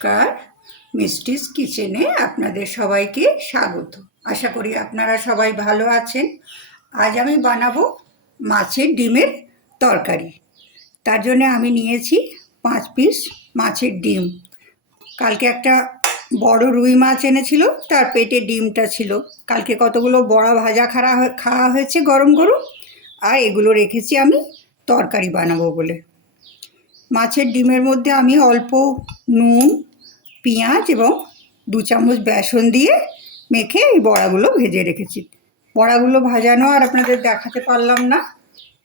নমস্কার, মিষ্টিস কিচেনে আপনাদের সবাইকে স্বাগত। আশা করি আপনারা সবাই ভালো আছেন। আজ আমি বানাবো মাছের ডিমের তরকারি। তার জন্য আমি নিয়েছি 5 পিস মাছের ডিম। কালকে একটা বড় রুই মাছ এনেছিল, তার পেটে ডিমটা ছিল। কালকে কতগুলো বড়া ভাজা খাওয়া হয়েছে গরম গরম, আর এগুলো রেখেছি আমি তরকারি বানাবো বলে। মাছের ডিমের মধ্যে আমি অল্প নুন, পেঁয়াজ এবং 2 চামচ বেসন দিয়ে মেখে এই বড়াগুলো ভেজে রেখেছি। বড়াগুলো ভাজানো আর আপনাদের দেখাতে পারলাম না।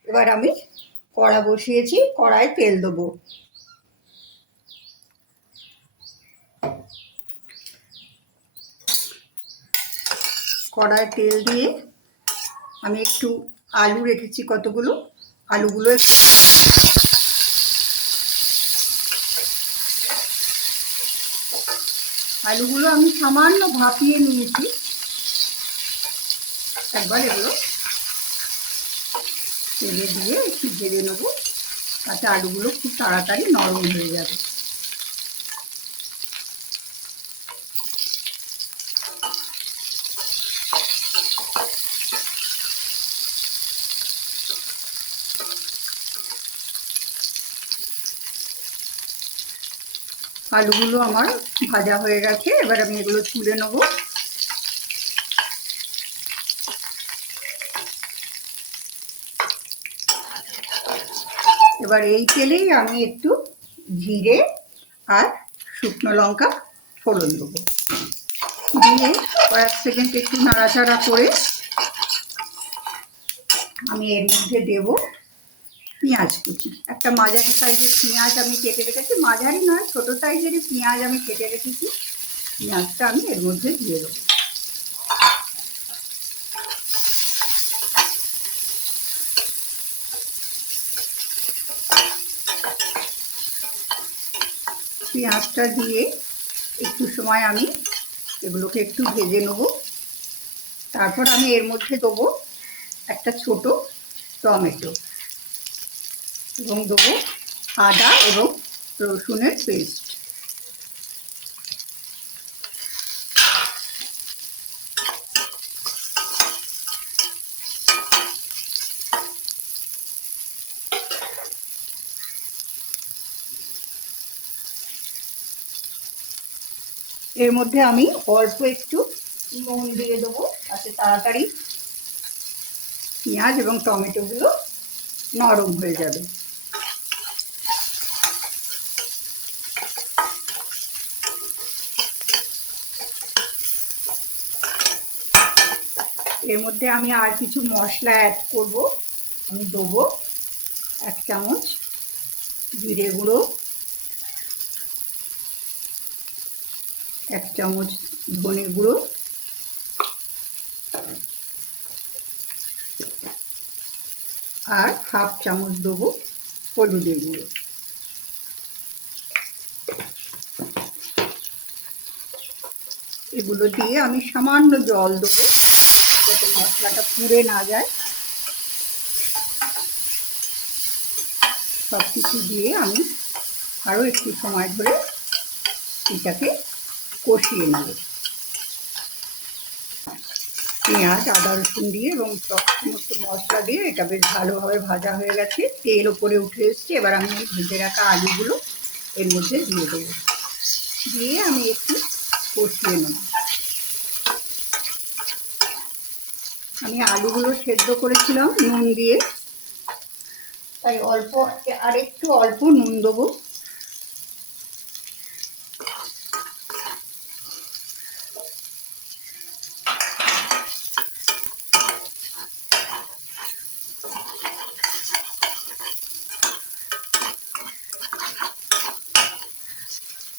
এবার আমি কড়া বসিয়েছি, কড়ায় তেল দেবো। কড়ায় তেল দিয়ে আমি একটু আলু রেখেছি, কতগুলো আলুগুলো আমি সামান্য ভাপিয়ে নিয়েছি। একবার এগুলো তেলে দিয়ে একটু ভেজে নেবো, তাতে আলুগুলো খুব তাড়াতাড়ি নরম হয়ে যাবে। আলুগুলো আমার ভাজা হয়ে গেছে, এবার আমি এগুলো তুলে নেব। এবার এই তেলেই আমি একটু জিরে আর শুকনো লঙ্কা ফোড়ন দেবো। দিয়ে কয়েক সেকেন্ড একটু নাড়াচাড়া করে আমি এর মধ্যে দেব পেঁয়াজ কুচি। একটা মাঝারি সাইজের পেঁয়াজ আমি কেটে রেখেছি, মাঝারি নয় ছোট সাইজেরই পেঁয়াজ আমি কেটে রেখেছি। পেঁয়াজটা আমি এর মধ্যে দিয়ে দেবো। পেঁয়াজটা দিয়ে একটু সময় আমি এগুলোকে একটু ভেজে নেব। তারপর আমি এর মধ্যে দেবো একটা ছোট টমেটো এবং দেবো আদা এবং রসুনের পেস্ট। এর মধ্যে আমি অল্প একটু নুন দিয়ে দেবো, তাতে তাড়াতাড়ি পেঁয়াজ এবং টমেটোগুলো নরম হয়ে যাবে। এর মধ্যে আমি আর কিছু মশলা অ্যাড করব। আমি দেবো 1 চামচ জিরে গুঁড়ো, 1 চামচ ধনে গুঁড়ো, আর 1/2 চামচ দেবো হলুদের গুঁড়ো। এগুলো দিয়ে আমি সামান্য জল দেবো, যাতে মশলাটা পুড়ে না যায়। সব কিছু দিয়ে আমি আরও একটু সময় ধরে এটাকে কষিয়ে নেব। পেঁয়াজ, আদা, রসুন দিয়ে এবং সমস্ত মশলা দিয়ে এটা বেশ ভালোভাবে ভাজা হয়ে গেছে, তেল ওপরে উঠে এসছে। এবার আমি ভেজে রাখা আলুগুলো এর মধ্যে দিয়ে দেবো, দিয়ে আমি একটু কষিয়ে নেব। আমি আলুগুলো সেদ্ধ করেছিলাম নুন দিয়ে, তাই অল্প নুন দেবো।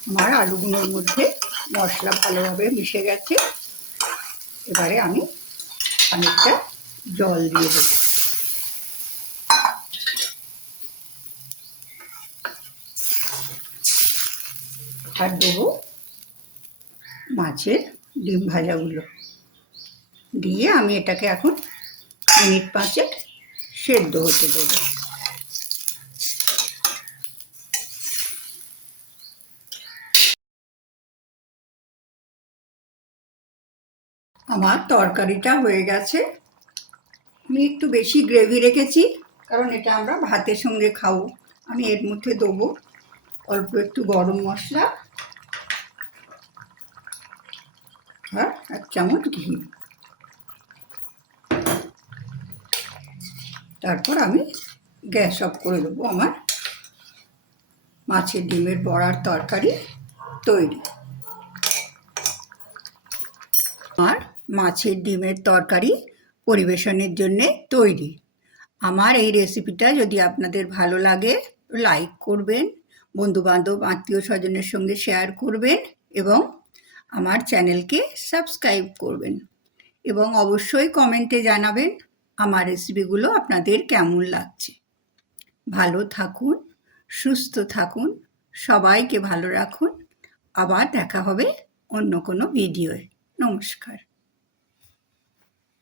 আমার আলুগুলোর মধ্যে মশলা ভালোভাবে মিশে গেছে। এবারে আমি খানিকটা জল দিয়ে দেবো। আর দেবো মাছের ডিম ভাজাগুলো দিয়ে আমি এটাকে এখন মিনিট 5 সেদ্ধ হতে দেবো। আমার তরকারিটা হয়ে গেছে। আমি একটু বেশি গ্রেভি রেখেছি, কারণ এটা আমরা ভাতের সঙ্গে খাবো। আমি এর মধ্যে দেবো অল্প একটু গরম মশলা আর 1 চামচ ঘি। তারপর আমি গ্যাস অফ করে দেবো। আমার মাছের ডিমের বড়ার তরকারি তৈরি। আর মাছের ডিমের তরকারি পরিবেশনের জন্যে তৈরি। আমার এই রেসিপিটা যদি আপনাদের ভালো লাগে, লাইক করবেন, বন্ধুবান্ধব আত্মীয় স্বজনের সঙ্গে শেয়ার করবেন এবং আমার চ্যানেলকে সাবস্ক্রাইব করবেন এবং অবশ্যই কমেন্টে জানাবেন আমার রেসিপিগুলো আপনাদের কেমন লাগছে। ভালো থাকুন, সুস্থ থাকুন, সবাইকে ভালো রাখুন। আবার দেখা হবে অন্য কোনো ভিডিওয়। নমস্কার।